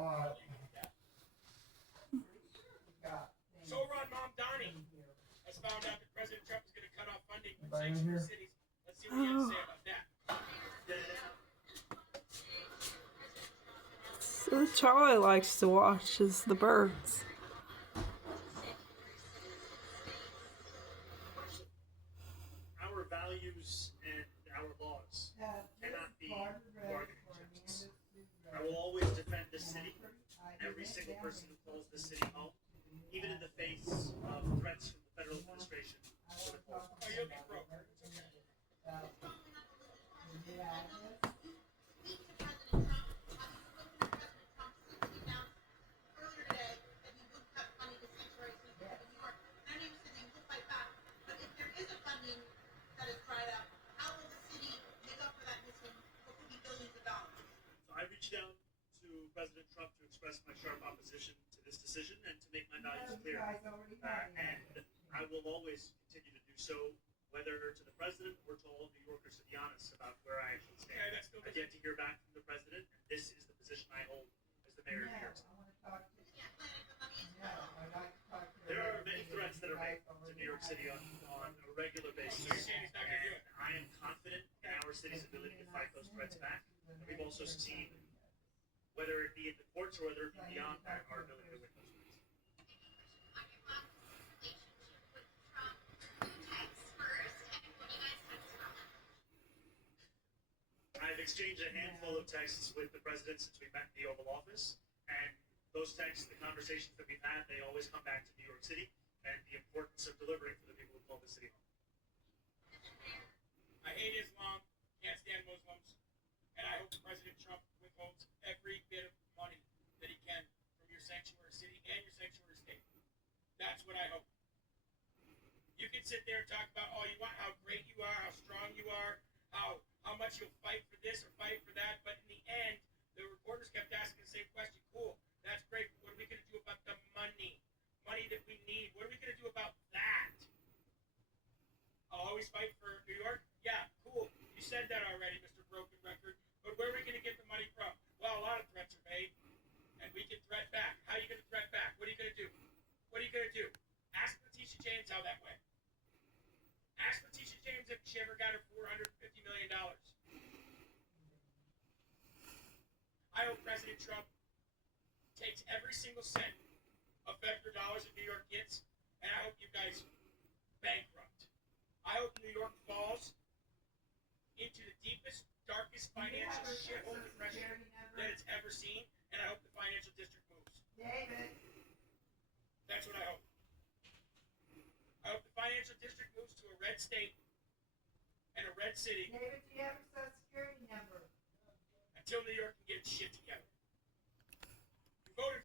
So run, Mom Donnie has found out that President Trump is going to cut off funding from sanctuary cities. Let's see what he has to say about that. So Charlie likes to watch is the birds. Our values and our laws cannot be bargaining chips. I will always defend this city and every single person who calls this city home, even in the face of threats from the federal administration. Oh, you'll be broke. It's okay. I reached out to President Trump to express my sharp opposition to this decision and to make my values clear. And I will always continue to do so, whether to the president or to all New Yorkers, to be honest about where I actually stand. I've yet to hear back from the president, and this is the position I hold as the mayor of New York City. There are many threats that are made to New York City on a regular basis, and I am confident in our city's ability to fight those threats back. And we've also seen, whether it be in the courts or whether it be beyond that, our ability to win those threats. I've exchanged a handful of texts with the president since we met in the Oval Office, and those texts, the conversations that we've had, they always come back to New York City and the importance of delivering for the people who call the city home. I hate Islam, can't stand Muslims, and I hope President Trump withholds every bit of money that he can from your sanctuary city and your sanctuary state. That's what I hope. You can sit there and talk about all you want, how great you are, how strong you are, how much you'll fight for this or fight for that, but in the end, the reporters kept asking the same question. Cool, that's great, but what are we going to do about the money? Money that we need. What are we going to do about that? I'll always fight for New York? Yeah, cool. You said that already, Mr. Broken Record. But where are we going to get the money from? Well, a lot of threats are made, and we can threat back. How are you going to threat back? What are you going to do? What are you going to do? Ask Letitia James how that went. Ask Letitia James if she ever got her $450 million. I hope President Trump takes every single cent of federal dollars that New York gets, and I hope you guys bankrupt. I hope New York falls into the deepest, darkest financial shithole depression that it's ever seen, and I hope the financial district moves. David. That's what I hope. I hope the financial district moves to a red state and a red city. David, do you have a social security number? Until New York can get its shit together. You voted